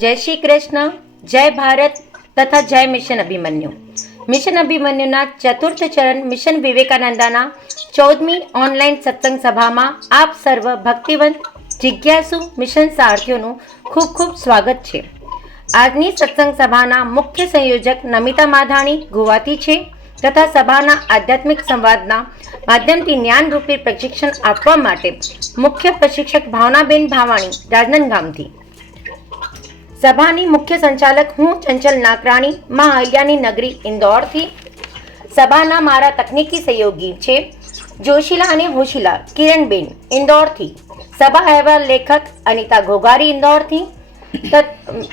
જય શ્રી કૃષ્ણ, જય ભારત તથા જય મિશન અભિમન્યુ. મિશન અભિમન્યુના ચતુર્થ ચરણ મિશન વિવેકાનંદાના 14મી ઓનલાઈન સત્સંગ સભામાં આપ સર્વ ભક્તિવંત જિજ્ઞાસુ મિશન સારથીઓનું ખૂબ ખૂબ સ્વાગત છે. આજની સત્સંગ સભાના મુખ્ય સંયોજક નમિતા માધાણી ગુવાહાટી છે તથા સભાના આધ્યાત્મિક સંવાદના માધ્યમથી જ્ઞાનરૂપી પ્રશિક્ષણ આપવા માટે મુખ્ય પ્રશિક્ષક ભાવનાબેન ભાવાણી રાજનંદગામથી. સભાની મુખ્ય સંચાલક હું ચંચલ નાકરાણી મા અહલ્યાની નગરી ઇન્દોરથી. સભાના મારા તકનીકી સહયોગી છે જોશીલા અને હોશીલા કિરણબેન ઇન્દોરથી. સભા અહેવાલ લેખક અનિતા ઘોઘારી ઇન્દોરથી.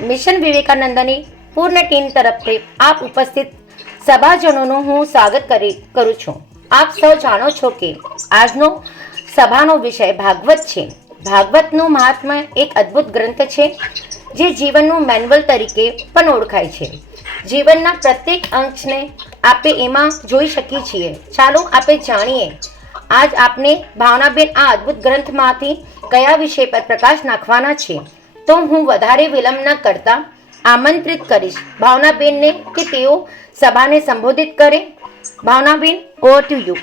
મિશન વિવેકાનંદની પૂર્ણ ટીમ તરફથી આપ ઉપસ્થિત સભાજનોનું હું સ્વાગત કરું છું. આપ સૌ જાણો છો કે આજનો સભાનો વિષય ભાગવત છે. ભાગવતનું મહાત્મ્ય એક અદ્ભુત ગ્રંથ છે જે જીવનનું મેન્યુઅલ તરીકે પણ ઓળખાય છે. જીવનના પ્રત્યેક અંશને આપણે એમાં જોઈ શકીએ છીએ. ચાલો આપણે જાણીએ આજ આપને ભાવનાબેન આ અદ્ભુત ગ્રંથમાંથી કયા વિષય પર પ્રકાશ નાખવાના છે. તો હું વધારે વિલંબ ન કરતા આમંત્રિત કરીશ ભાવનાબેનને કે તેઓ સભાને સંબોધિત કરે. Bhavnaben, over to you.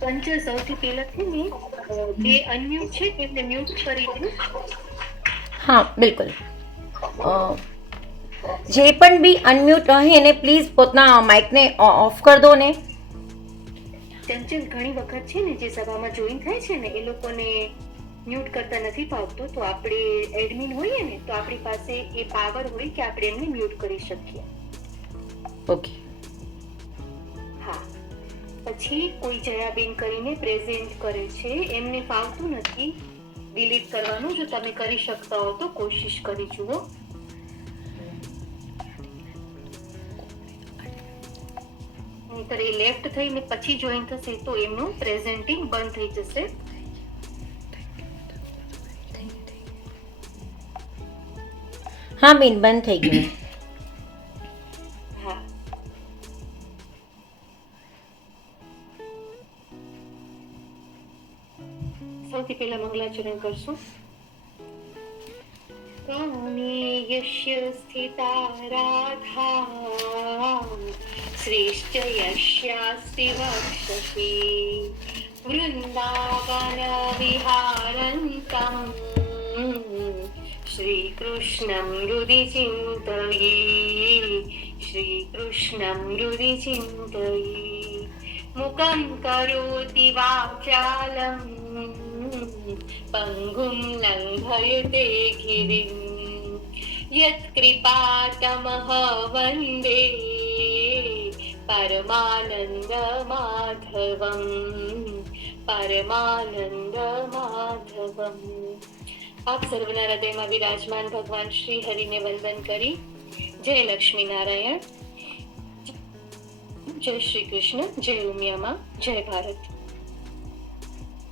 પંચ સૌથી પહેલા છે ને જે અનમ્યુટ છે એમને મ્યુટ કરી દો. હા, બિલકુલ. જે પણ બી અનમ્યુટ રહે એને પ્લીઝ પોતાના માઇકને ઓફ કરી દો ને. ચંચલ ઘણી વખત છે ને જે સભામાં જોઈન થાય છે ને એ લોકોને મ્યુટ કરતા નથી ફાવતો, તો આપણે એડમિન હોઈએ ને તો આપણી પાસે એ પાવર હોય કે આપણે એમને મ્યુટ કરી શકીએ. ઓકે. હા, પછી કોઈ જયાબેન કરીને પ્રેઝન્ટ કરે છે, એમને ફાવતું નથી ડિલીટ કરવાનું. જો તમે કરી શકતા હો તો કોશિશ કરી જુઓ. નહીતર એ લેફ્ટ થઈને પછી જોઈન થશે તો એમનું પ્રેઝન્ટિંગ બંધ થઈ જશે. હા બેન, બંધ થઈ ગયું. હા, સૌથી પહેલા મંગલાચરણ કરશું. યશ્ય સ્થિતા રાધા શ્રેષ્ઠ યસ્યાસ્તિ વક્ષસી વૃંદાવન વિહારંતં શ્રી કૃષ્ણં હૃદિ ચિંતયે શ્રી કૃષ્ણં હૃદિ ચિંતયે મુખં કરોતિ વાચાલં પંગું લંઘયતે ગિરિં યત્કૃપાતમઃ વંદે પરમાનંદ માધવં પરમાનંદ માધવં. આપ સર્વના હૃદયમાં વિરાજમાન ભગવાન શ્રી હરિને વંદન કરી જય લક્ષ્મી નારાયણ, જય શ્રી કૃષ્ણ, જય ઉમિયામાં, જય ભારત.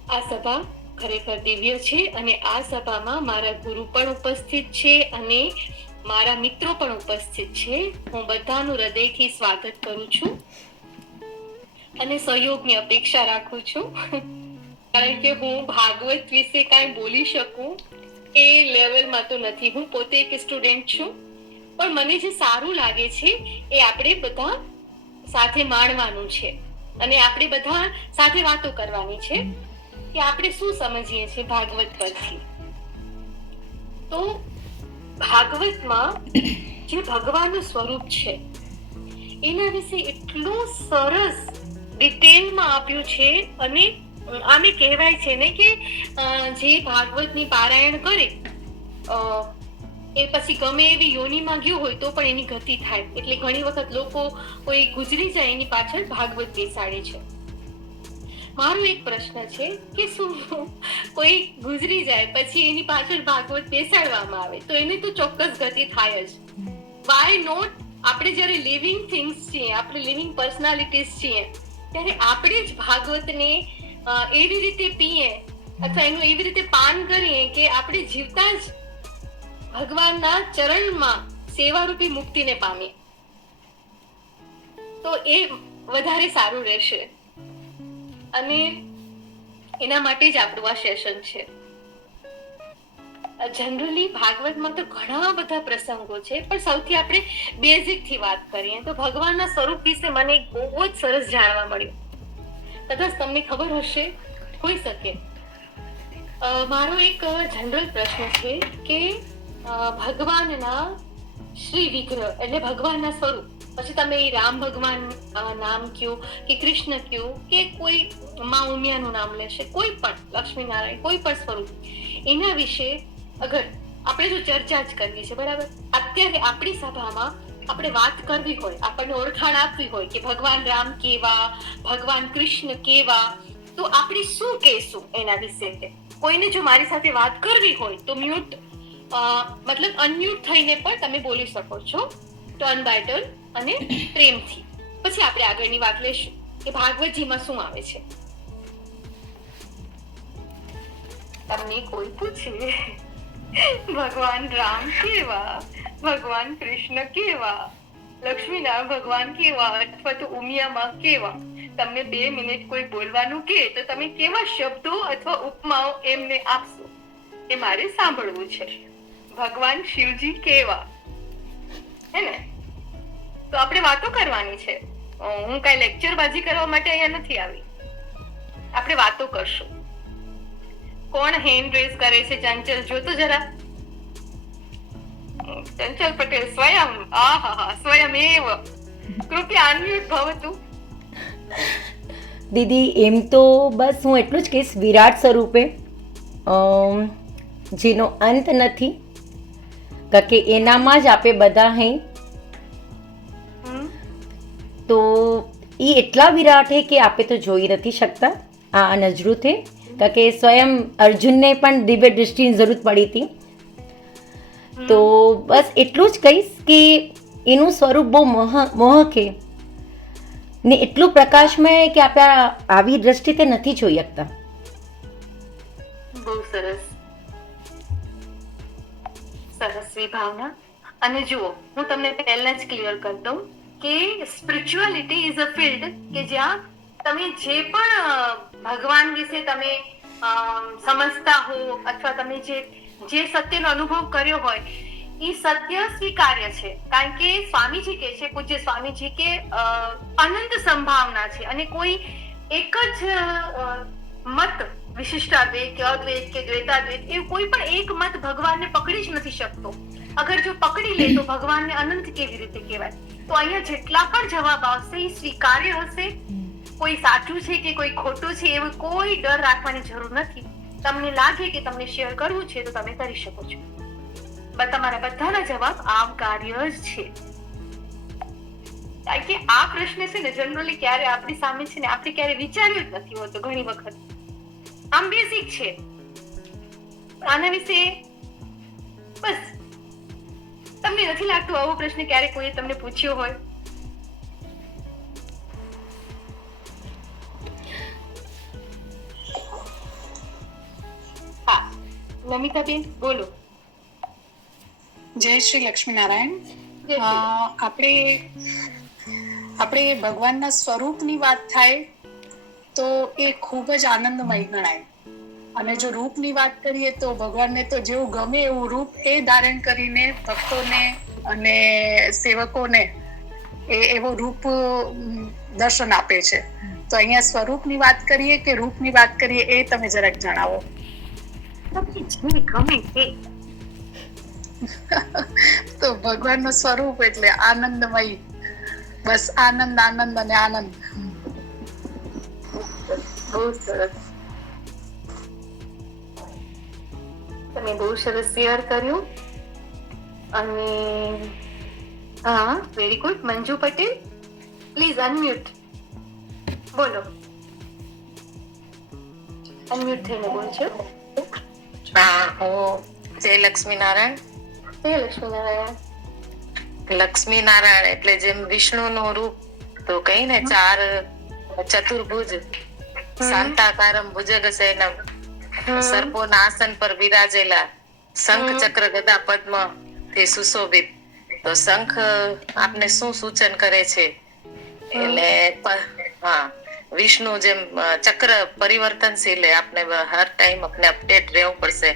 આ સભા ખરેખર દિવ્ય છે અને આ સભામાં મારા ગુરુ પણ ઉપસ્થિત છે અને મારા મિત્રો પણ ઉપસ્થિત છે. હું બધાનું હૃદયથી સ્વાગત કરું છું અને સહયોગની અપેક્ષા રાખું છું, કારણ કે હું ભાગવત વિશે કાંઈ બોલી શકું એ લેવલમાં તો નથી. હું પોતે એક સ્ટુડન્ટ છું, પણ મને જે સારું લાગે છે એ આપણે બધા સાથે માણવાનું છે અને આપણે બધા સાથે વાતો કરવાની છે કે આપણે શું સમજીએ છીએ ભાગવત પરથી. તો ભાગવતમાં જે ભગવાનનું સ્વરૂપ છે એના વિશે એટલું સરસ ડિટેલમાં આપ્યું છે. અને આમે કહેવાય છે ને કે જે ભાગવતની પારાયણ કરે એ પછી ગમે એવી યોનિમાં ગયું હોય તો પણ એની ગતિ થાય. એટલે ઘણી વખત લોકો કોઈ ગુજરી જાય એની પાછળ ભાગવત બેસાડે છે. મારો એક પ્રશ્ન છે કે શું કોઈ ગુજરી જાય પછી એની પાછળ ભાગવત બેસાડવામાં આવે તો એની તો ચોક્કસ ગતિ થાય જ. Why not? આપણે જ્યારે લિવિંગ થિંગ્સ છીએ, આપણે લિવિંગ પર્સનાલિટીઝ છીએ, ત્યારે આપણે જ ભાગવતને એવી રીતે પીએ અથવા એનું એવી રીતે પાન કરીએ કે આપણે જીવતા જ ભગવાનના ચરણમાં સેવારૂપી મુક્તિને પામીએ તો એ વધારે સારું રહેશે. અને એના માટે જ આપણું આ સેશન છે. જનરલી ભાગવતમાં તો ઘણા બધા પ્રસંગો છે, પણ સૌથી આપણે બેઝિક થી વાત કરીએ તો ભગવાનના સ્વરૂપ વિશે મને એક બહુ જ સરસ જાણવા મળ્યું. કદાચ તમને ખબર હશે, હોઈ શકે. મારો એક જનરલ પ્રશ્ન છે કે ભગવાનના શ્રી વિગ્રહ એટલે ભગવાનના સ્વરૂપ, પછી તમે રામ ભગવાન નામ કયો કે કૃષ્ણ કયો કે કોઈ મા ઉમિયાનું નામ લેશે, કોઈ પણ લક્ષ્મીનારાયણ, કોઈ પણ સ્વરૂપ, એના વિશે અગર આપણે જો ચર્ચા જ કરવી છે, બરાબર, અત્યારે આપણી સભામાં આપણે વાત કરવી હોય, આપણને ઓળખાણ આપવી હોય કે ભગવાન રામ કેવા, ભગવાન કૃષ્ણ કેવા, તો આપણે શું કહેશું એના વિશે? કોઈને જો મારી સાથે વાત કરવી હોય તો મ્યુટ મતલબ અનમ્યુટ થઈને પણ તમે બોલી શકો છો, ટર્ન બાય ટર્ન અને પ્રેમથી. પછી આપણે આગળની વાત લેશું કે ભાગવતજીમાં શું આવે છે. તમને કોઈ પૂછે ભગવાન રામ કેવા, ભગવાન કૃષ્ણ કેવા, લક્ષ્મીનારાયણ ભગવાન કેવા અથવા તો ઉમિયામાં કેવા, તમને 2 મિનિટ કોઈ બોલવાનું કે તો તમે કેવા શબ્દો અથવા ઉપમાઓ એમને આપશો એ મારે સાંભળવું છે. ભગવાન શિવજી કેવા, હે ને? તો આપણે વાતો કરવાની છે. હું કઈ લેક્ચરબાજી કરવા માટે અહીંયા નથી આવી. આપણે વાતો કરશું. કોણ હેન્ડ રેઝ કરે છે? ચંચલ, જો તો જરા. ચંચલ પટેલ સ્વયં, આહા સ્વયમેવ, કૃપયા અનમ્યુટ ભવતુ. દીદી, એમ તો બસ હું એટલું જ કહીશ, વિરાટ સ્વરૂપે જેનો અંત નથી, કારણ કે એનામાં જ આપે બધા હૈ. તો એ એટલા વિરાટ હે કે આપે તો જોઈ નથી શકતા આ નજરૂથી, કારણ કે સ્વયં અર્જુનને પણ દિવ્ય દૃષ્ટિની જરૂર પડી હતી. તો બસ એટલું જ કહીશ કે એનું સ્વરૂપ બહુ મોહક છે ને એટલું પ્રકાશમય કે આપણે આવી દ્રષ્ટિથી નથી જોઈ શકતા. બહુ સરસ, સરસ વિભાવના. અને જુઓ, હું તમને પહેલા જ ક્લિયર કરી દઉં કે સ્પિરિચ્યુઆલિટી ઇઝ અ ફિલ્ડ કે જ્યાં તમે જે પણ ભગવાન વિશે તમે સમજતા હો અથવા તમે જે સત્યનો અનુભવ કર્યો હોય એ સત્ય સ્વીકાર્ય છે. કારણ કે સ્વામીજી કહે છે, પૂજ્ય સ્વામીજી, કે અનંત સંભાવના છે અને કોઈ એક જ મત, વિશિષ્ટાદ્વૈત કે અદ્વૈત કે દ્વૈતાદ્વૈત, એવું કોઈ પણ એક મત ભગવાનને પકડી જ નથી શકતો. અગર જો પકડી લે તો ભગવાનને અનંત કેવી રીતે કહેવાય? તો અહીંયા જેટલા પણ જવાબ આવશે એ સ્વીકાર્ય હશે. કોઈ સાચું છે કે કોઈ ખોટું છે એવું કોઈ ડર રાખવાની જરૂર નથી. તમને લાગે કે તમને શેર કરવું છે તો તમે કરી શકો છો. તમારા બધાના જવાબ આવકાર્ય જ છે. કારણ કે આ પ્રશ્ન છે ને જનરલી ક્યારે આપણી સામે છે ને આપણે ક્યારે વિચાર્યું જ નથી હોતું ઘણી વખત. આમ બેઝિક છે. આના વિશે બસ તમને નથી લાગતું આવો પ્રશ્ન ક્યારે કોઈએ તમને પૂછ્યો હોય? હા, નમિતાબેન બોલો. જય શ્રી લક્ષ્મીનારાયણ. આપણે ભગવાનના સ્વરૂપની વાત થાય તો એ ખૂબ જ આનંદમય ગણાય. અને જો રૂપની વાત કરીએ તો ભગવાનને તો જેવું ગમે એવું રૂપ એ ધારણ કરીને ભક્તોને અને સેવકોને એવો રૂપ દર્શન આપે છે. તો અહીંયા સ્વરૂપની વાત કરીએ કે રૂપની વાત કરીએ એ તમે જરાક જણાવો. તો ભગવાનનું સ્વરૂપ એટલે આનંદમય, બસ આનંદ આનંદ અને આનંદ. બહુ સરસ, તમે બહુ સરસ શેર કર્યું. અને હા, very good. Manju Patel, please unmute, બોલો. અનમ્યુટ થઈને બોલજો. હા, હું જય લક્ષ્મીનારાયણ. જય લક્ષ્મીનારાયણ. લક્ષ્મીનારાયણ એટલે જેમ વિષ્ણુનું રૂપ તો કઈ ને 4 ચતુર્ભુજ, શાંતાકારમ ભુજગશયનમ, સર્પોના આસન પર બિરાજેલા, શંખ ચક્ર ગદા પદ્મ થી સુશોભિત. તો શંખ આપને શું સૂચન કરે છે? એટલે હા, વિષ્ણુ જેમ ચક્ર પરિવર્તનશીલ है, આપણે હર ટાઈમ આપણે અપડેટ રહેવું પડશે.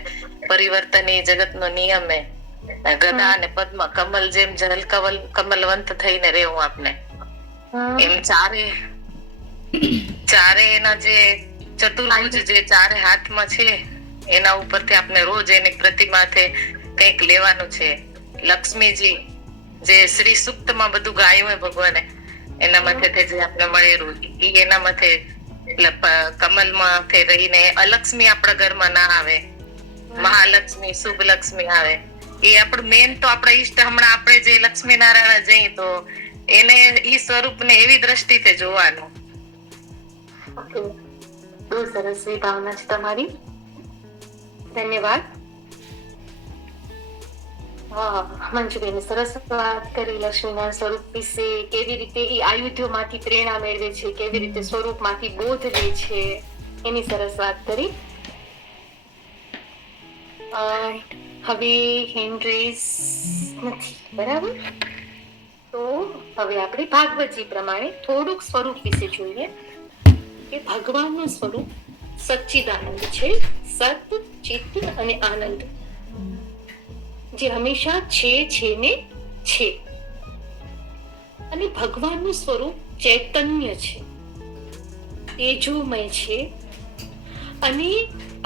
પરિવર્તન એ જગતનો નિયમ હે. ગદા અને પદ્મ કમલ જેમ જલ કમલવંત થઈને રહેવું આપણે. એમ ચારે એના જે ચતુર્ભુજ જે ચારે હાથમાં છે એના ઉપરથી આપણે રોજ એની પ્રતિમાથી કંઈક લેવાનું છે. લક્ષ્મીજી જે શ્રી સૂક્તમાં બધું ગાયું હોય ભગવાને, એના માથે જે આપણે મળેલું એ એના માથે કમલમાં રહીને અલક્ષ્મી આપણા ઘરમાં ના આવે, મહાલક્ષ્મી શુભ લક્ષ્મી આવે. એ આપણું મેન તો આપણા ઈષ્ટ, હમણાં આપણે જે લક્ષ્મી નારાયણ જઈએ તો એને ઈ સ્વરૂપને એવી દ્રષ્ટિથી જોવાનું. ઓકે, બહુ સરસ એવી ભાવના છે તમારી, ધન્યવાદ. હા, મંજુબેન સરસ વાત કરી લક્ષ્મીના સ્વરૂપ વિશે, કેવી રીતે એ આયુધ્યોમાંથી પ્રેરણા મેળવે છે, કેવી રીતે સ્વરૂપમાંથી બોધ લે છે, એની સરસ વાત કરી. હવે હેન્ડ રેઝ નથી, બરાબર? તો હવે આપણે ભાગવતજી પ્રમાણે થોડુંક સ્વરૂપ વિશે જોઈએ કે ભગવાનનું સ્વરૂપ સચ્ચિદાનંદ છે, સત, ચિત્ત અને આનંદ, જે હંમેશા છે ને છે. અને ભગવાનનું સ્વરૂપ ચૈતન્ય છે, તેજોમય છે. અને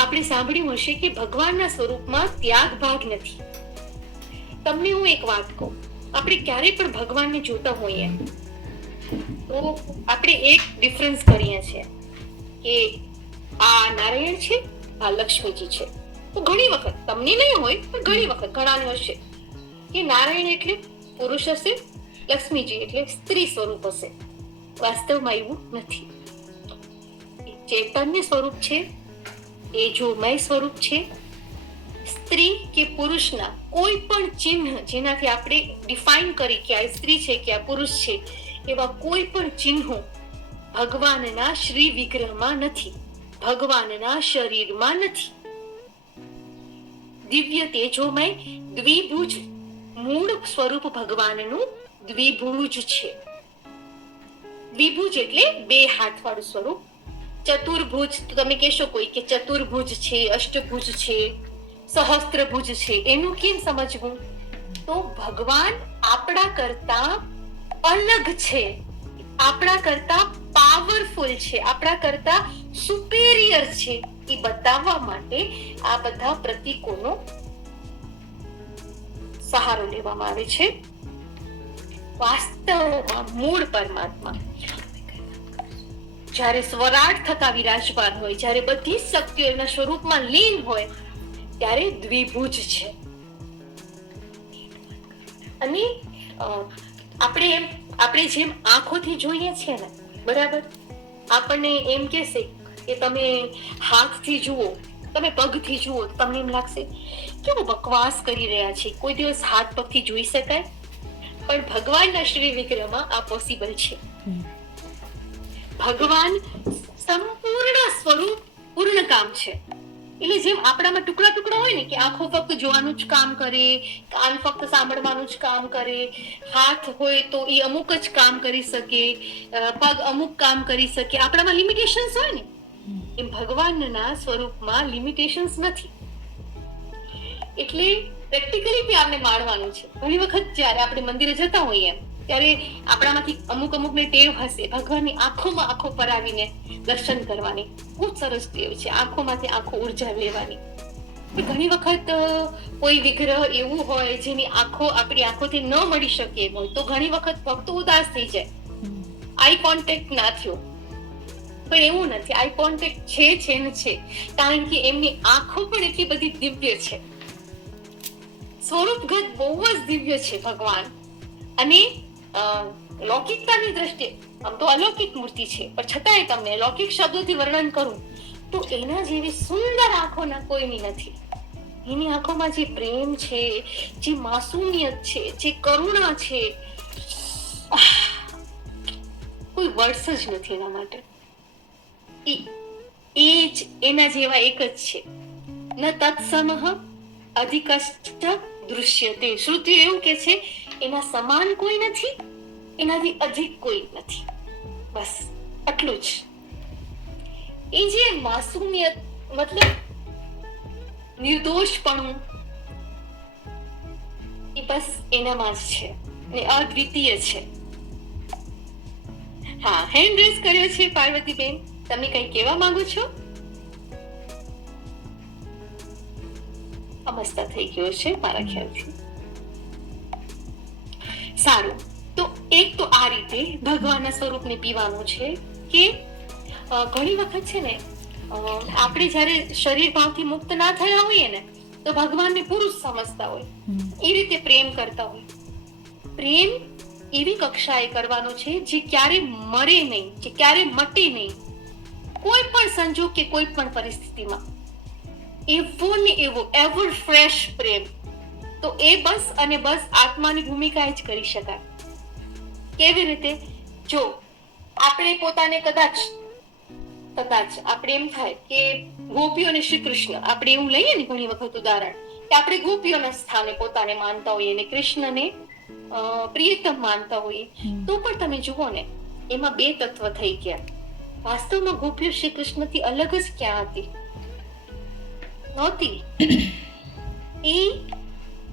આપણે સાંભળ્યું હશે કે ભગવાનના સ્વરૂપમાં ત્યાગ ભાગ નથી. તમને હું એક વાત કહું, આપણે ક્યારે પણ ભગવાનને જોતા હોઈએ તો આપણે એક ડિફરન્સ કરીએ છીએ કે આ નારાયણ છે, આ લક્ષ્મીજી છે. તો ઘણી વખત, તમને નહીં હોય પણ ઘણી વખત ઘણાને હશે કે નારાયણ એટલે પુરુષ હશે, લક્ષ્મીજી એટલે સ્ત્રી સ્વરૂપ હશે. વાસ્તવમાં એવું નથી. ચૈતન્ય સ્વરૂપ છે, તેજોમય સ્વરૂપ છે. સ્ત્રી કે પુરુષના કોઈ પણ ચિહ્ન જેનાથી આપણે ડિફાઇન કરી કે આ સ્ત્રી છે કે આ પુરુષ છે, એવા કોઈ પણ ચિહ્નો ભગવાનના શ્રી વિગ્રહમાં નથી, ભગવાનના શરીરમાં નથી. દિવ્ય તેજોમય દ્વિભુજ મૂળ સ્વરૂપ ભગવાનનું દ્વિભુજ છે. દ્વિભુજ એટલે બે હાથ વાળું સ્વરૂપ. ચતુર્ભુજ, તમે કહેશો કોઈ કે ચતુર્ભુજ છે, અષ્ટભુજ છે, સહસ્ત્રભુજ છે, એનું કેમ સમજવું? તો ભગવાન આપણા કરતા અલગ છે, આપણા કરતા પાવરફુલ છે, આપણા કરતા સુપેરિયર છે, એ બતાવવા માટે આ બધા પ્રતીકોનો સહારો લેવામાં આવે છે. વાસ્તવમાં મૂળ પરમાત્મા જ્યારે સ્વરાટ થતા વિરાજમાન હોય, જ્યારે બધી શક્તિઓ એના સ્વરૂપમાં લીન હોય, ત્યારે દ્વિભુજ છે. અને આપણે જેમ આંખોથી જોઈએ છીએ ને, બરાબર, આપણને એમ કહેશે કે તમે હાથથી જુઓ, તમે પગથી જુઓ, તમને એમ લાગશે કેવું બકવાસ કરી રહ્યા છે, કોઈ દિવસ હાથ પગથી જોઈ શકાય? પણ ભગવાનના શ્રી વિગ્રહમાં આ પોસિબલ છે. ભગવાન સંપૂર્ણ સ્વરૂપ પૂર્ણ કામ છે. એટલે જેમ આપણામાં ટુકડા ટુકડા હોય ને કે આંખો ફક્ત જોવાનું જ કામ કરે, કાન ફક્ત સાંભળવાનું જ કામ કરે, હાથ હોય તો એ અમુક જ કામ કરી શકે, પગ અમુક કામ કરી શકે, આપણામાં લિમિટેશન્સ હોય ને, એમ ભગવાનના સ્વરૂપમાં લિમિટેશન્સ નથી. એટલે પ્રેક્ટિકલી બી આપણે માણવાનું છે. ઘણી વખત જ્યારે આપણે મંદિરે જતા હોઈએ ત્યારે આપણામાંથી અમુકને ટેવ હશે ભગવાનની આંખોમાં આંખો પરાવીને દર્શન કરવાની. બહુ સરસ ટેવ છે આંખોમાંથી આંખો ઉર્જા લેવાની. ઘણી વખત કોઈ વિગ્રહ એવું હોય જેની આંખો આપણી આંખોથી ન મળી શકે એમ હોય તો ઘણી વખત ભક્તો ઉદાસ થઈ જાય, આઈ કોન્ટેક્ટ ના થયો. પણ એવું નથી, આઈ કોન્ટેક્ટ છે ને છે, કારણ કે એમની આંખો પણ એટલી બધી દિવ્ય છે. સ્વરૂપગત બહુ જ દિવ્ય છે ભગવાન. અને લૌકિકતાની દ્રષ્ટિએ આમ તો અલૌકિક મૂર્તિ છે, પણ છતાંય તમને લૌકિક શબ્દોથી વર્ણન કરું તો એના જેવી સુંદર આંખોના કોઈની નથી. એની આંખોમાં જે પ્રેમ છે, જે માસુમિયત છે, જે કરુણા છે, કોઈ વર્ડ્સ જ નથી એના માટે. એ જ એના જેવા એક જ છે. ન તત્સમઃ અધિકશ્ચ દૃશ્યતે. શ્રુતિઓ એવું કે છે એના સમાન કોઈ નથી, એનાથી અધિક કોઈ નથી. બસ આટલું જ. એ જે માસુમિયત મતલબ નિર્દોષપણું એ બસ એનામાં જ છે અને અદ્વિતીય છે. હા, હેન્ડ રેઝ કર્યો છે પાર્વતીબેન, તમે કઈ કહેવા માંગો છો? અમસ્તા થઈ ગયો છે મારા ખ્યાલથી. સારું, તો એક તો આ રીતે ભગવાનના સ્વરૂપને પીવાનું છે કે ઘણી વખત છે ને આપણે જ્યારે શરીર ભાવથી મુક્ત ના થયા હોઈએ ને તો ભગવાનને પુરુષ સમજતા હોય, એ રીતે પ્રેમ કરતા હોય. પ્રેમ એવી કક્ષાએ કરવાનો છે જે ક્યારે મરે નહીં, જે ક્યારે મટે નહીં, કોઈ પણ સંજોગ કે કોઈ પણ પરિસ્થિતિમાં એવો ને એવો એવર ફ્રેશ પ્રેમ. તો એ બસ અને બસ આત્માની ભૂમિકા જ કરી શકાય. કેવી રીતે? જો આપણે પોતાને કદાચ આપણે એમ થાય કે ગોપીઓ અને શ્રી કૃષ્ણ, આપણે એવું લઈએ ને ઘણી વખત ઉદાહરણ કે આપણે ગોપીઓના સ્થાને પોતાને માનતા હોઈએ અને કૃષ્ણને પ્રિયતમ માનતા હોઈએ, તો પણ તમે જુઓ ને એમાં બે તત્વ થઈ ગયા. વાસ્તવમાં ગોપીઓ શ્રી કૃષ્ણથી અલગ જ ક્યાં હતી? નહોતી. એ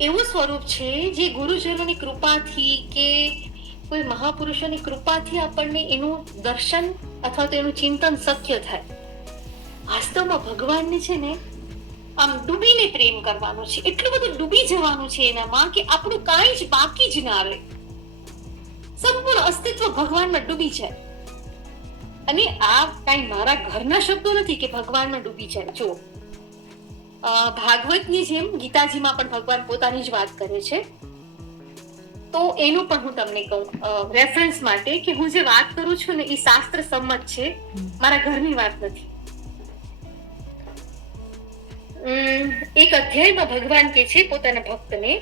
એવું સ્વરૂપ છે જે ગુરુજનોની કૃપાથી કે કોઈ મહાપુરુષોની કૃપાથી આપણને એનું દર્શન અથવા તો એનું ચિંતન શક્ય થાય. વાસ્તવમાં ભગવાનને છે ને આમ ડૂબીને પ્રેમ કરવાનો છે, એટલું બધું ડૂબી જવાનું છે એનામાં કે આપણું કાંઈ જ બાકી જ ના રહે. સંપૂર્ણ અસ્તિત્વ ભગવાનમાં ડૂબી જાય. અને આ કાંઈ મારા ઘરના શબ્દો નથી કે ભગવાનમાં ડૂબી જાય. જો ભાગવતની જેમ ગીતાજીમાં પણ ભગવાન પોતાની જ વાત કરે છે, તો એનું પણ હું તમને કહું રેફરન્સ માટે કે હું જે વાત કરું છું ને એ શાસ્ત્ર સંમત છે, મારા ઘરની વાત નથી. એક અધ્યાયમાં ભગવાન કે છે પોતાના ભક્તને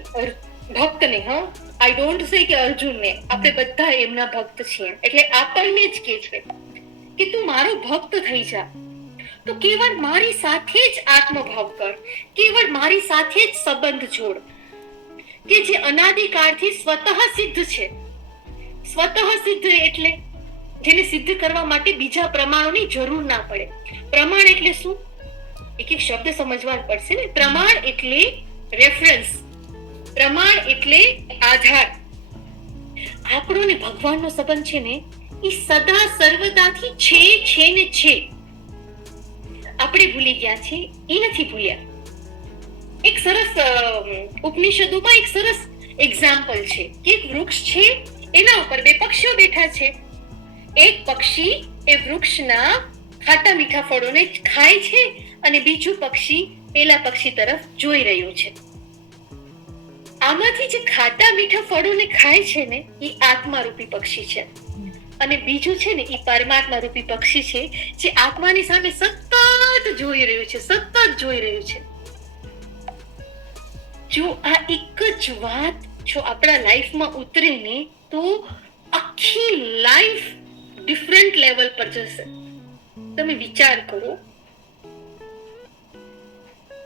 આઈ ડોન્ટ સે કે અર્જુનને, આપણે બધા એમના ભક્ત છીએ, એટલે આપણને જ કે છે કે તું મારો ભક્ત થઈ જા, તો કેવળ મારી સાથે જ આત્મભાવ કર, કેવળ મારી સાથે જ સંબંધ જોડ, કે જે અનાદિકાળથી સ્વતઃ સિદ્ધ છે. સ્વતઃ સિદ્ધ એટલે જેને સિદ્ધ કરવા માટે બીજા પ્રમાણોની જરૂર ના પડે. પ્રમાણ એટલે શું? એક એક શબ્દ સમજવા પડશે ને. પ્રમાણ એટલે રેફરન્સ, પ્રમાણ એટલે આધાર. આપણો ને ભગવાનનો સંબંધ છે ને એ સદા સર્વદાથી છે ને છે. આપણે ભૂલી ગયા છે, એ નથી ભૂલ્યા. એક સરસ ઉપનિષદોમાં એક સરસ એક્ઝામ્પલ છે કે એક વૃક્ષ છે, એના ઉપર બે પક્ષીઓ બેઠા છે. એક પક્ષી એ વૃક્ષના ખાટા મીઠા ફળોને ખાય છે અને બીજું પક્ષી પેલા પક્ષી તરફ જોઈ રહ્યું છે. આમાંથી જે ખાટા મીઠા ફળોને ખાય છે ને એ આત્મા રૂપી પક્ષી છે, અને બીજું છે ને એ પરમાત્મા રૂપી પક્ષી છે જે આત્માની સામે સતત જોઈ રહ્યું છે, સતત જોઈ રહ્યું છે. જો આ એક જ વાત જો આપણા લાઈફમાં ઉતરે ને તો આખી લાઈફ ડિફરન્ટ લેવલ પર જશે. તમે વિચાર કરો,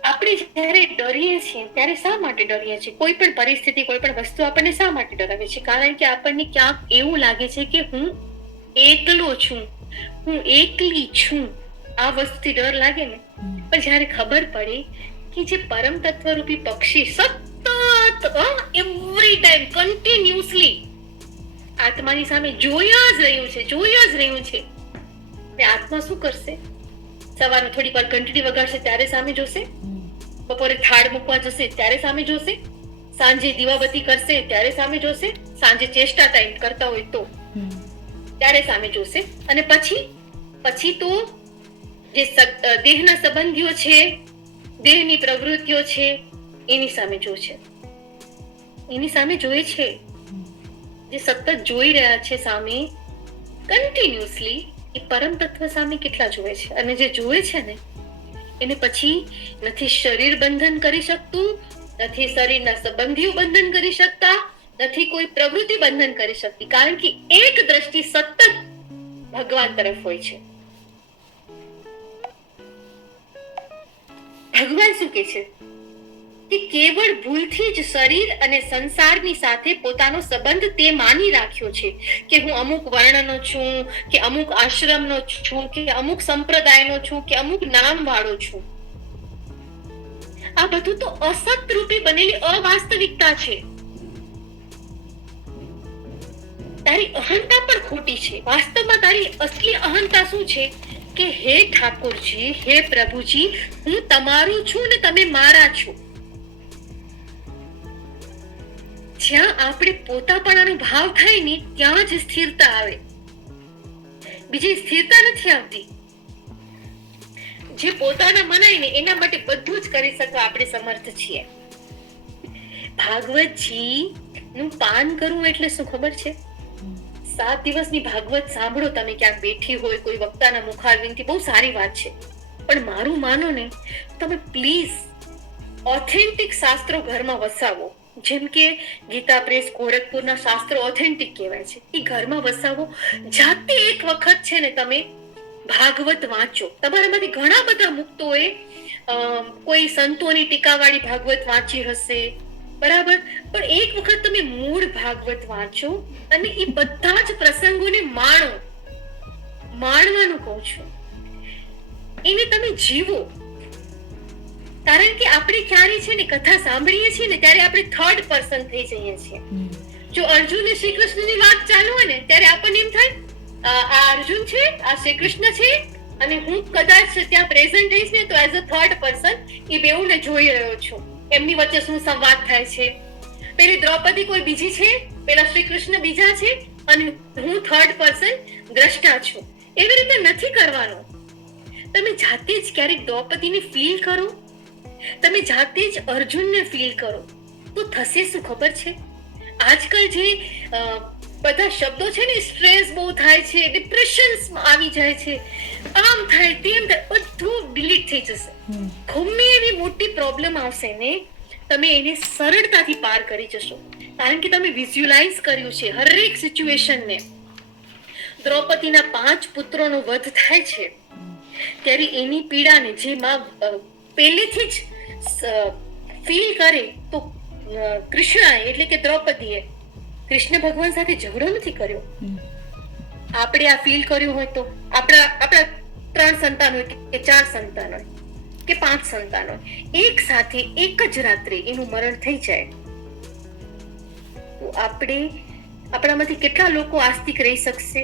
આપણે જ્યારે ડરીએ છીએ ત્યારે શા માટે ડરીએ છીએ? કોઈ પણ પરિસ્થિતિ, કોઈ પણ વસ્તુ આપણને શા માટે ડરાવે છે? કારણ કે આપણને ક્યાંક એવું લાગે છે કે હું એકલો છું, હું એકલી છું. આ વસ્તુથી ડર લાગે ને. પણ જ્યારે ખબર પડે કે જે પરમ તત્વરૂપી પક્ષી સતત એવરી ટાઈમ કન્ટિન્યુઅસલી આત્માની સામે જોઈ જ રહ્યું છે. આત્મા શું કરશે? સવારે થોડી વાર ઘંટડી વગાડશે ત્યારે સામે જોશે, બપોરે થાળ મૂકવા જશે ત્યારે સામે જોશે, સાંજે દીવાબત્તી કરશે ત્યારે સામે જોશે, સાંજે ચેષ્ટા ટાઈમ કરતા હોય તો ત્યારે સામે જોશે, અને પછી તો જે દેહના સંબંધીઓ છે, દેહની પ્રવૃત્તિઓ છે એની સામે જોશે. એની સામે જોઈ છે, જે સતત જોઈ રહ્યા છે સામે કન્ટિન્યુઅસલી, એ પરમ તત્વ સામે કેટલા જોવે છે. અને જે જોવે છે ને એને પછી નથી શરીર બંધન કરી શકતું, નથી શરીરના સંબંધીઓ બંધન કરી શકતા, નથી કોઈ પ્રવૃત્તિ બંધન કરી શકતી, કારણ કે એક દ્રષ્ટિ સતત ભગવાન તરફ હોય છે. ભગવાન શું કે છે? કે કેવળ ભૂલથી જ શરીર અને સંસારની સાથે પોતાનો સંબંધ તે માની રાખ્યો છે કે હું અમુક વર્ણનો છું, કે અમુક આશ્રમનો છું, કે અમુક સંપ્રદાયનો છું, કે અમુક નામ વાળો છું. આ બધું તો અસત રૂપે બનેલી અવાસ્તવિકતા છે. તારી અહંતા પણ ખોટી છે. વાસ્તવમાં તારી અસલી અહંતા શું છે કે હે ઠાકોરજી, હે પ્રભુજી, હું તમારું છું ને તમે મારા છો. જ્યાં આપણે પોતાપણાનો ભાવ થાય ને ત્યાં જ સ્થિરતા આવે, બીજી સ્થિરતા નથી આવતી. જે પોતાના મનાય ને એના માટે બધું જ કરી શકવા આપણે સમર્થ છીએ. ભાગવતજી નું પાન કરવું એટલે શું ખબર છે? 7 દિવસની ભાગવત સાંભળો તમે ક્યાંક બેઠી હોય કોઈ વક્તાના મુખારવિંદથી, બહુ સારી વાત છે. પણ મારું માનો ને, તમે પ્લીઝ ઓથેન્ટિક શાસ્ત્રો ઘરમાં વસાવો. જેમ કે ગીતા પ્રેસ ગોરખપુરના શાસ્ત્રો ઓથેન્ટિક કહેવાય છે, એ ઘરમાં વસાવો. જાતે એક વખત છે ને તમે ભાગવત વાંચો. તમારામાંથી ઘણા બધા મુક્તોએ કોઈ સંતોની ટીકાવાળી ભાગવત વાંચી હશે, બરાબર, પણ એક વખત તમે મૂળ ભાગવત વાંચો અને એ બધા જ પ્રસંગોને માણો. માણવાનું કહું છું, એને તમે જીવો. કારણ કે આપણે ક્યારે છે ને કથા સાંભળીએ છીએ ને ત્યારે આપણે થર્ડ પર્સન થઈ જઈએ છીએ. જો અર્જુન ને શ્રી કૃષ્ણની વાત ચાલુ હોય ને ત્યારે આપણને એમ થાય આ અર્જુન છે, આ શ્રી કૃષ્ણ છે, અને હું કદાચ ત્યાં પ્રેઝન્ટ થઈશ ને તો એઝ અ થર્ડ પર્સન એ બેઉને જોઈ રહ્યો છું. એમની વચ્ચે શું સંવાદ થાય છે. પેલી દ્રૌપદી કોઈ બીજી છે, પેલા શ્રી કૃષ્ણ બીજા છે, અને હું થર્ડ પર્સન દ્રષ્ટા છું. એવી રીતે નથી કરવાનું. તમે જાતે જ ક્યારેક દ્રૌપદીને ફીલ કરો, તમે જાતે જ અર્જુનને ફીલ કરો, તો થશે શું ખબર છે? આજકાલ જે બધા શબ્દો છે ને, સ્ટ્રેસ બહુ થાય છે, ડિપ્રેશન્સ આવી જાય છે, આમ થાય તેમ થાય, બધું ડિલીટ થઈ જશે. ગમે એવી મોટી પ્રોબ્લેમ આવશે ને, તમે એને સરળતાથી પાર કરી જશો. કારણ કે તમે વિઝ્યુલાઇઝ કર્યું છે હરેક સિચ્યુએશનને. દ્રૌપદીના 5 પુત્રોનો વધ થાય છે ત્યારે એની પીડાને જે માં પહેલેથી જ ફીલ કરે, તો કૃષ્ણ એટલે કે દ્રૌપદીએ કૃષ્ણ ભગવાન સાથે ઝઘડો નથી કર્યો. આપણે આ ફીલ કર્યું હોય તો આપણા 3 સંતાન હોય કે 4 સંતાન હોય કે 5 સંતાન હોય, એક સાથે એક જ રાત્રે એનું મરણ થઈ જાય, તો આપણામાંથી કેટલા લોકો આસ્તિક રહી શકશે?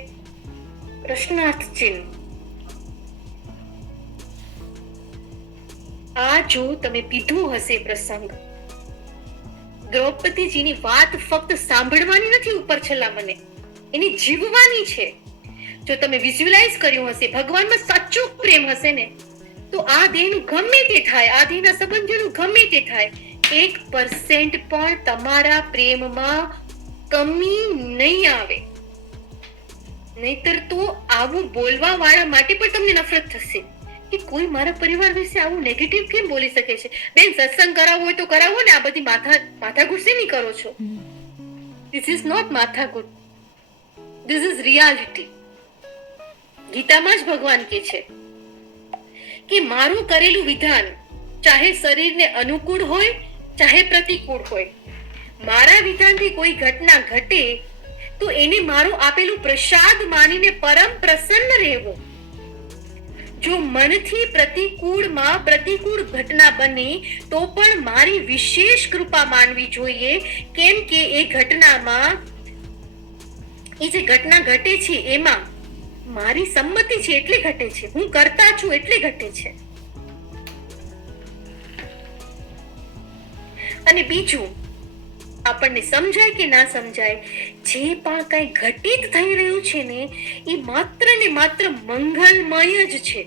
પ્રશ્નાર્થ ચિહ્ન. આ જો તમે પીધું હશે પ્રસંગ, દ્રૌપદીજીની વાત ફક્ત સાંભળવાની નથી ઉપર છેલ્લા મને, એની જીવવાની છે. જો તમે વિઝ્યુલાઇઝ કર્યું હશે, ભગવાનમાં સાચો પ્રેમ હશે ને, તો આ દેહનું ગમે તે થાય, આ દેહના સંબંધોનું ગમે તે થાય, 1% પણ તમારા પ્રેમમાં કમી નહીં આવે. નહીતર તો આવું બોલવા વાળા માટે પણ તમને નફરત થશે કે કોઈ મારા પરિવાર વિશે આવું નેગેટિવ કેમ બોલી શકે છે. બેન, સત્સંગ કરાવવો હોય તો કરાવો ને, આ બધી માથાકૂટ શેની કરો છો? ધીસ ઇઝ નોટ માથાકૂટ, ધીસ ઇઝ રિયાલિટી. ગીતામાં જ ભગવાન કહે છે કે મારું કરેલું વિધાન ચાહે શરીરને અનુકૂળ હોય ચાહે પ્રતિકૂળ હોય, મારા વિધાનથી કોઈ ઘટના ઘટે તો એને મારું આપેલું પ્રસાદ માનીને પરમ પ્રસન્ન રહેવું. જો મનથી પ્રતિકૂળમાં પ્રતિકૂળ ઘટના બને તો પણ મારી વિશેષ કૃપા માનવી જોઈએ, કેમ કે એ ઘટનામાં, એ જે ઘટના ઘટે છે એમાં મારી સંમતિ છે એટલે ઘટે છે, હું કરતા છું એટલે ઘટે છે. અને બીજું, આપણને સમજાય કે ના સમજાય, જે પણ કઈ ઘટિત થઈ રહ્યું છે ને એ માત્ર ને માત્ર મંગલમય જ છે.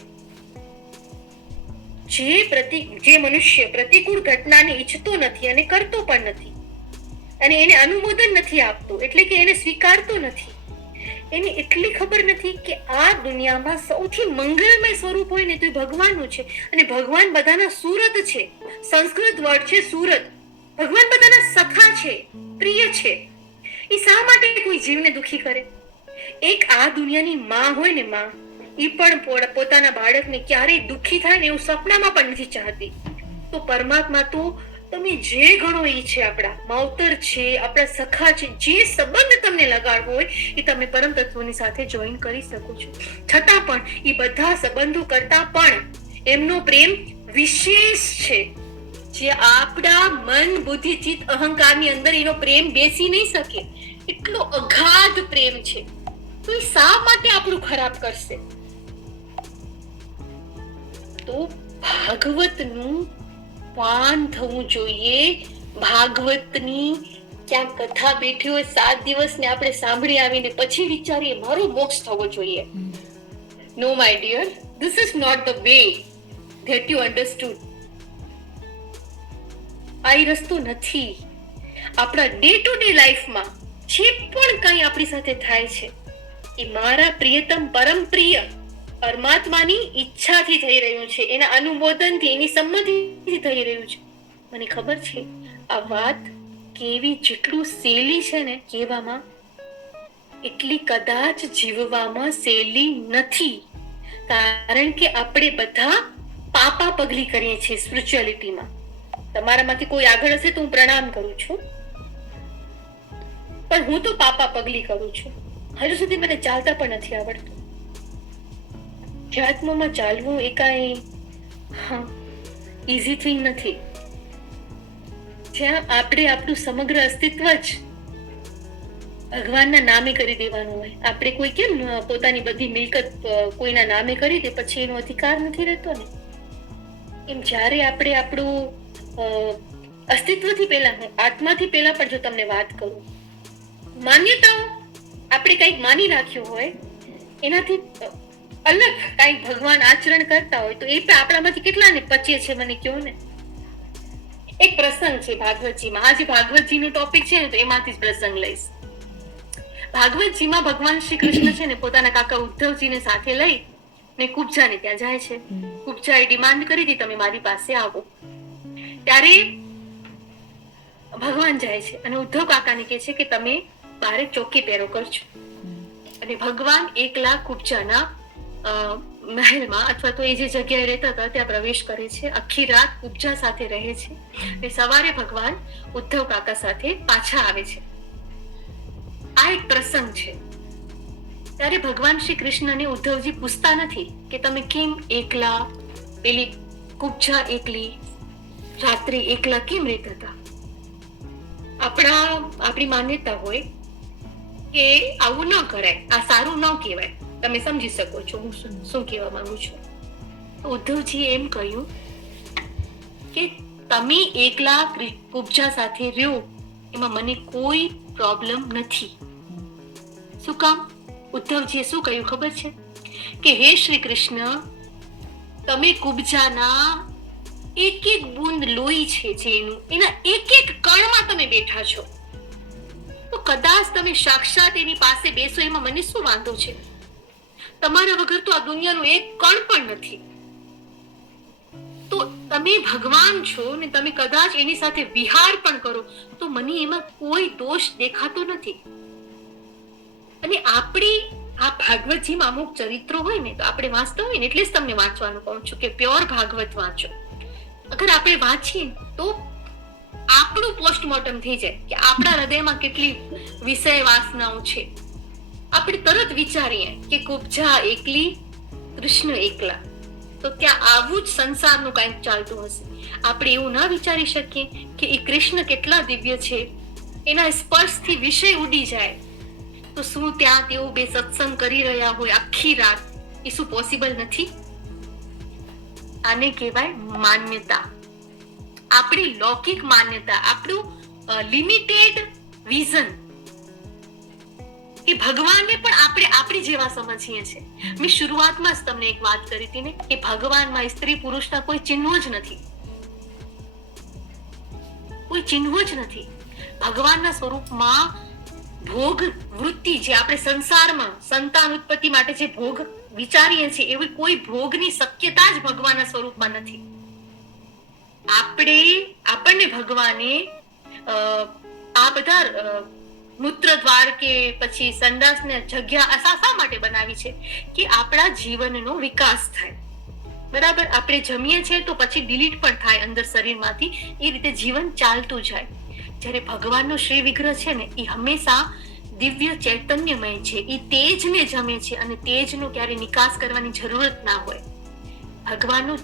જે મનુષ્ય પ્રતિકૂળ ઘટનાને ઈચ્છતો નથી અને કરતો પણ નથી, અને એને અનુમોદન નથી આપતો, એટલે કે એને સ્વીકારતો નથી, એને એટલી ખબર નથી કે આ દુનિયામાં સૌથી મંગલમય સ્વરૂપ હોય ને તો એ ભગવાનનું છે. અને ભગવાન બધાના સુરત છે, સંસ્કૃત વર્ડ છે સુરત. ભગવાન બધાના સખા છે, પ્રિય છે. એ શા માટે કોઈ જીવને દુખી કરે? એક આ દુનિયાની માં હોય ને, માં, એ પણ પોતાના બાળકને ક્યારેય દુખી થાય ને એવું સપનામાં પણ નથી ચાહતી. તો પરમાત્મા તો તમે જે ગણો ઈ છે, આપણા માવતર છે, આપણા સખા છે, જે સંબંધ તમને લગાડવો હોય એ તમે પરમ તત્વોની સાથે જોઈન કરી શકો છો. છતાં પણ એ બધા સંબંધો કરતા પણ એમનો પ્રેમ વિશેષ છે, જે આપણા મન બુદ્ધિ ચિત્ત અહંકારની અંદર એનો પ્રેમ બેસી નહીં શકે, એટલો અગાધ પ્રેમ છે. તો એ શા માટે આપણું ખરાબ કરશે? તો ભાગવતનું પાન થવું જોઈએ. ભાગવતની ક્યાંક કથા બેઠી હોય 7 દિવસ ને આપણે સાંભળી આવીને પછી વિચારીએ મારો મોક્ષ થવો જોઈએ. No my dear, this is not the way that you understood. આ રસ્તો નથી. આપણા ડે ટુ ડે લાઈફમાં જે પણ કંઈ આપણી સાથે થાય છે એ મારા પ્રિયતમ પરમ પ્રિય પરમાત્માની ઈચ્છાથી થઈ રહ્યું છે, એના અનુમોદનથી, એની સંમતિથી થઈ રહ્યું છે. મને ખબર છે આ વાત કેવી જેટલું સહેલી છે ને કહેવામાં, એટલી કદાચ જીવવામાં સહેલી નથી. કારણ કે આપણે બધા પાપા પગલી કરીએ છીએ સ્પિરિચ્યુઆલિટીમાં. તમારામાંથી કોઈ આગળ હશે તો હું પ્રણામ કરું છું, પણ હું તો પાપા પગલી કરું છું. હજુ સુધી મને ચાલતા પણ નથી આવડતું. ધ્યાત્મમાં ચાલવું એ કાંઈ ઈઝી થિંગ નથી, જ્યાં આપણે આપણું સમગ્ર અસ્તિત્વ જ ભગવાનના નામે કરી દેવાનું હોય. આપણે કોઈ કેમ પોતાની બધી મિલકત કોઈના નામે કરી દે પછી એનો અધિકાર નથી રહેતો ને, એમ જ્યારે આપણે આપણું અસ્તિત્વથી પહેલા, આત્માથી પહેલા પણ જો તમને વાત કરું, માન્યતાઓ આપણે કંઈક માની રાખ્યું હોય એનાથી અલગ કંઈક ભગવાન આચરણ કરતા હોય તો એ આપણામાંથી કેટલાને પચે છે મને કહો ને. એક પ્રસંગ છે ભાગવતજીમાં. આજે ભાગવતજીનો ટોપિક છે ને તો એમાંથી જ પ્રસંગ લઈશ. ભાગવતજીમાં ભગવાન શ્રી કૃષ્ણ છે ને પોતાના કાકા ઉદ્ધવજીને સાથે લઈ ને કુબજાને ત્યાં જાય છે. કુબજાએ ડિમાન્ડ કરી હતી તમે મારી પાસે આવો. ત્યારે ભગવાન જાય છે અને ઉદ્ધવ કાકાને કહે છે કે તમે બારે ચોકી પહેરો કરજો. અને ભગવાન એકલા કુબજાના મહેલમાં અથવા તો એ જે જગ્યાએ રહેતા હતા ત્યાં પ્રવેશ કરે છે. આખી રાત કુબજા સાથે રહે છે અને સવારે ભગવાન ઉદ્ધવ કાકા સાથે પાછા આવે છે. આ એક પ્રસંગ છે. ત્યારે ભગવાન શ્રી કૃષ્ણને ઉદ્ધવજી પૂછતા નથી કે તમે કેમ એકલા, પેલી કુબજા એકલી, રાત્રે એકલા કેમ રહેતા હતા. આપણી માન્યતા હોય કે આવું ન કરાય, આ સારું ન કહેવાય. તમે સમજી શકો છો હું શું કહેવા માંગુ છું. ઉદ્ધવજીએ એમ કહ્યું કે તમે એકલા કુબજા સાથે રહ્યો એમાં મને કોઈ પ્રોબ્લેમ નથી. શું કામ? ઉદ્ધવજીએ શું કહ્યું ખબર છે કે હે શ્રી કૃષ્ણ, તમે કુબજાના એક એક બૂંદ લોહી છે જેનું, એના એક એક કણમાં તમે બેઠા છો, તો કદાચ તમે સાક્ષાત એની પાસે બેસો એમાં મને શું વાંધો છે? તમારા વગર તો આ દુનિયાનું એક કણ પણ નથી. તો તમે ભગવાન છો ને તમે કદાચ એની સાથે વિહાર પણ કરો તો મને એમાં કોઈ દોષ દેખાતો નથી. અને આપણી આ ભાગવતજીમાં અમુક ચરિત્રો હોય ને તો આપણે વાંચતા હોય ને એટલે જ તમને વાંચવાનું કહું છું કે પ્યોર ભાગવત વાંચો. અગર આપણે વાંચીએ તો આપણું પોસ્ટમોર્ટમ થઈ જાય કે આપણા હૃદયમાં કેટલી વિષય વાસનાઓ છે. આપણે તરત વિચારીએ કે કુબજા એકલી, કૃષ્ણ એકલા, તો ત્યાં આવું જ સંસારનું કંઈક ચાલતું હશે. આપણે એવું ના વિચારી શકીએ કે એ કૃષ્ણ કેટલા દિવ્ય છે, એના સ્પર્શથી વિષય ઉડી જાય તો શું ત્યાં તેઓ બે સત્સંગ કરી રહ્યા હોય આખી રાત? એ શું પોસિબલ નથી? આને કહેવાય માન્યતા, આપણી લૌકિક માન્યતા, આપણું લિમિટેડ વિઝન. કે ભગવાનને પણ આપણે આપણી જેવા સમજીએ છીએ. મેં શરૂઆતમાં જ તમને એક વાત કરી હતી ને કે ભગવાનમાં સ્ત્રી પુરુષના કોઈ ચિહ્નો જ નથી, કોઈ ચિહ્નો જ નથી. ભગવાનના સ્વરૂપમાં ભોગ વૃત્તિ, જે આપણે સંસારમાં સંતાન ઉત્પત્તિ માટે જે ભોગ વિચારીએ છીએ એવી કોઈ ભોગની શક્યતા જ ભગવાનના સ્વરૂપમાં નથી. આપણને ભગવાને આ બધા મૂત્ર દ્વાર કે પછી સંડાસને જગ્યા શા માટે બનાવી છે કે આપણા જીવનનો વિકાસ થાય. બરાબર, આપણે જમીએ છીએ તો પછી ડિલીટ પણ થાય અંદર શરીરમાંથી, એ રીતે જીવન ચાલતું જાય. જ્યારે ભગવાનનો શ્રી વિગ્રહ છે ને, એ હંમેશા દિવ્ય ચૈતન્યમય છે, એ તેજને જમે છે અને તેજનો ક્યારે નિકાસ કરવાની જરૂરત ના હોય. ભગવાનનું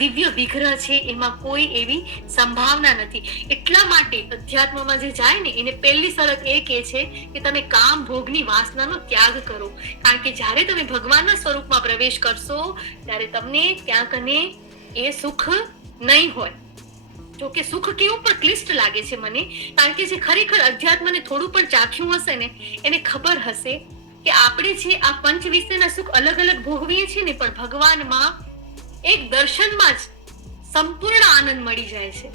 દિવ્ય વિગ્રહ છે, એમાં કોઈ એવી સંભાવના નથી. એટલા માટે અધ્યાત્મમાં જે જાય ને, એને પહેલી શરત એ કહે છે કે તમે કામ ભોગની વાસનાનો ત્યાગ કરો. કારણ કે જ્યારે તમે ભગવાનના સ્વરૂપમાં પ્રવેશ કરશો ત્યારે તમને ત્યાં કને એ સુખ નહીં હોય. જો કે સુખ કેવું પણ ક્લિષ્ટ લાગે છે મને, કારણ કે જે ખરેખર અધ્યાત્મને થોડું પણ ચાખ્યું હશે ને, એને ખબર હશે કે આપણે છે આ પંચ વિષયના સુખ અલગ અલગ ભોગવીએ છીએ ને, પણ ભગવાનમાં એક દર્શનમાં જ સંપૂર્ણ આનંદ મળી જાય છે.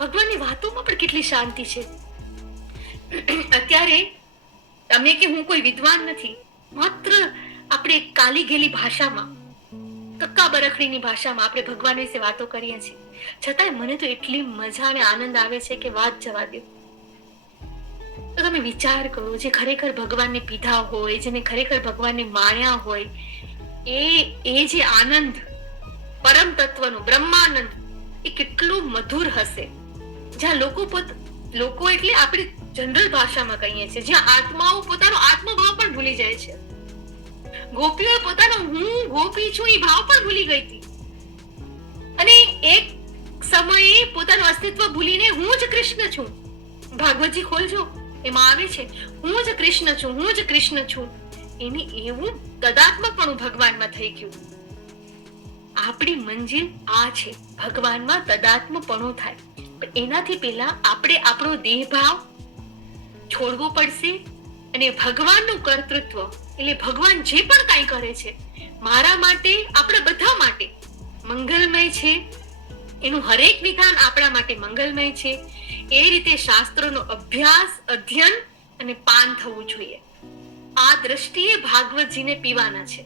ભગવાનની વાતોમાં પણ કેટલી શાંતિ છે. અત્યારે તમે કે હું કોઈ વિદ્વાન નથી, માત્ર આપણે કાલી ગયેલી ભાષામાં, કક્કા બરખડીની ભાષામાં આપણે ભગવાન વિશે વાતો કરીએ છીએ, છતાંય મને તો એટલી મજા અને આનંદ આવે છે કે વાત જવા દો. તો તમે વિચાર કરો, જે ખરેખર ભગવાનને પીધા હોય, જેને ખરેખર ભગવાનને માણ્યા હોય, એ જે આનંદ પરમ તત્વનું બ્રહ્માનંદ, એ કેટલું મધુર હશે. જ્યાં લોકો એટલે આપણે જનરલ ભાષામાં કહીએ છીએ, જ્યાં આત્માઓ પોતાનો આત્મભાવ પણ ભૂલી જાય છે. ગોપીઓ પોતાનો હું ગોપી છું એ ભાવ પણ ભૂલી ગઈ હતી, અને એક સમયે પોતાનું અસ્તિત્વ ભૂલીને હું જ કૃષ્ણ છું, ભાગવતજી ખોલજો, એમાં આવે છે હું જ કૃષ્ણ છું, હું જ કૃષ્ણ છું. એની એવું તદાત્મપણું ભગવાનમાં થઈ ગયું. આપણી મંજિલ આ છે, ભગવાનમાં તદાત્મપણું થાય. પણ એનાથી પહેલા આપણે આપણો દેહ ભાવ છોડવો પડશે, અને ભગવાનનું કર્તૃત્વ, એટલે ભગવાન જે પણ કાંઈ કરે છે મારા માટે, આપણા બધા માટે મંગલમય છે, એનું હરેક વિધાન આપણા માટે મંગલમય છે. એ રીતે શાસ્ત્રોનો અભ્યાસ, અધ્યયન અને પાન થવું જોઈએ. આ દ્રષ્ટિએ ભાગવતજીને પીવાના છે.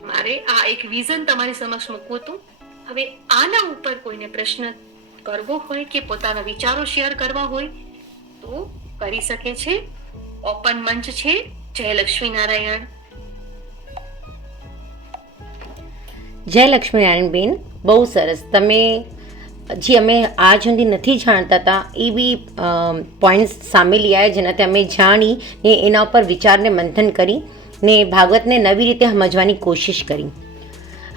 મારે આ એક વિઝન તમારી સમક્ષ મૂકવું હતું. હવે આના ઉપર કોઈને પ્રશ્ન કરવો હોય કે પોતાના વિચારો શેર કરવા હોય તો કરી શકે છે. ઓપન મંચ છે. જય લક્ષ્મીનારાયણ. જય લક્ષ્મીનારાયણ બેન, બહુ સરસ. તમે જે અમે આજ સુધી નથી જાણતા હતા એ બી પોઈન્ટ્સ સામે લઈ આવ્યા, જેનાથી અમે જાણી ને એના ઉપર વિચારને મંથન કરી ને ભાગવતને નવી રીતે સમજવાની કોશિશ કરી.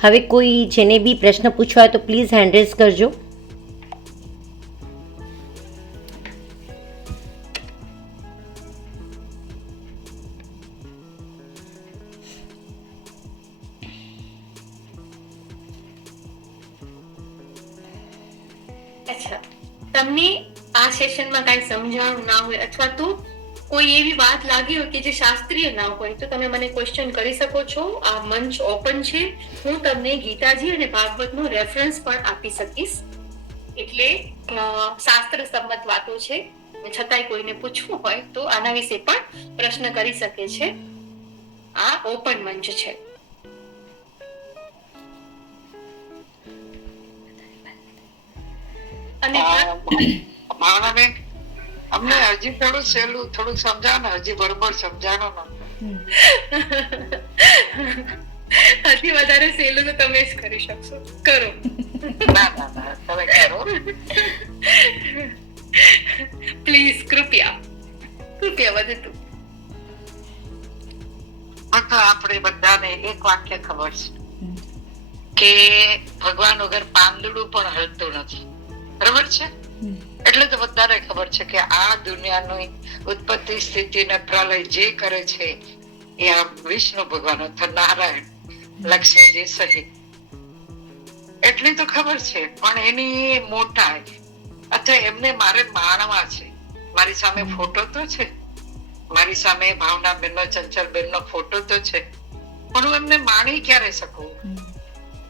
હવે કોઈ જેને બી પ્રશ્ન પૂછવા હોય તો પ્લીઝ હેન્ડ રેઝ કરજો. અચ્છા, તમને આ સેશનમાં કાંઈ સમજાણું ના હોય અથવા તો કોઈ એવી વાત લાગી હોય કે જે શાસ્ત્રીય ના હોય તો તમે મને ક્વેશ્ચન કરી શકો છો. આ મંચ ઓપન છે. હું તમને ગીતાજી અને ભાગવતનો રેફરન્સ પણ આપી શકીશ. એટલે શાસ્ત્ર સંમત વાતો છે, છતાંય કોઈને પૂછવું હોય તો આના વિશે પણ પ્રશ્ન કરી શકે છે. આ ઓપન મંચ છે. અને ભાવનાબેન, અમને હજી થોડું સહેલું થોડુંક સમજાવો ને, હજી બરોબર સમજાણો હજી વધારે સહેલું તો તમે જ કરી શકશો. કરો. ના ના ના, તમે કરો પ્લીઝ, કૃપયા વધતું. આપણે બધાને એક વાક્ય ખબર છે કે ભગવાન વગર પાંદડું પણ હલતું નથી, બરોબર છે? એટલે તો બધાને ખબર છે કે આ દુનિયાની ઉત્પત્તિ, સ્થિતિ ને પ્રલય જે કરે છે એ આ વિષ્ણુ ભગવાન અથવા નારાયણ, લક્ષ્મીજી સહિત. એટલી તો ખબર છે, પણ એની મોટાઈ અથવા એમને મારે માણવા છે. મારી સામે ફોટો તો છે, મારી સામે ભાવનાબેન નો, ચંચલબેન નો ફોટો તો છે, પણ હું એમને માણી ક્યારે શકું?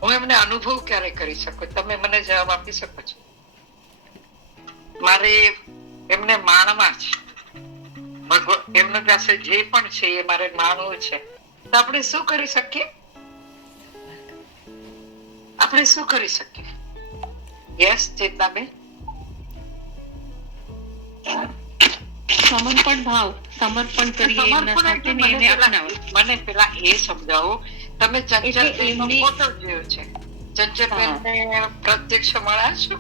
હું એમને અનુભવ ક્યારે કરી શકું? તમે મને જવાબ આપી શકો છો? મારે એમને માણવા છે. એમની પાસે જે પણ છે એ મારે માણવું છે. તો આપણે શું કરી શકીએ? આપણે શું કરી શકીએ? યસ ચેતનાબેન? સમર્પણ ભાવ, સમર્પણ કરીએ એમના સાથે ને એને અપનાવો. મને પેલા એ સમજાવો તમે ચંચલબેન નો એમની- ફોટો જોયો છે? ચંચલબેન ને પ્રત્યક્ષ મળ્યા છો?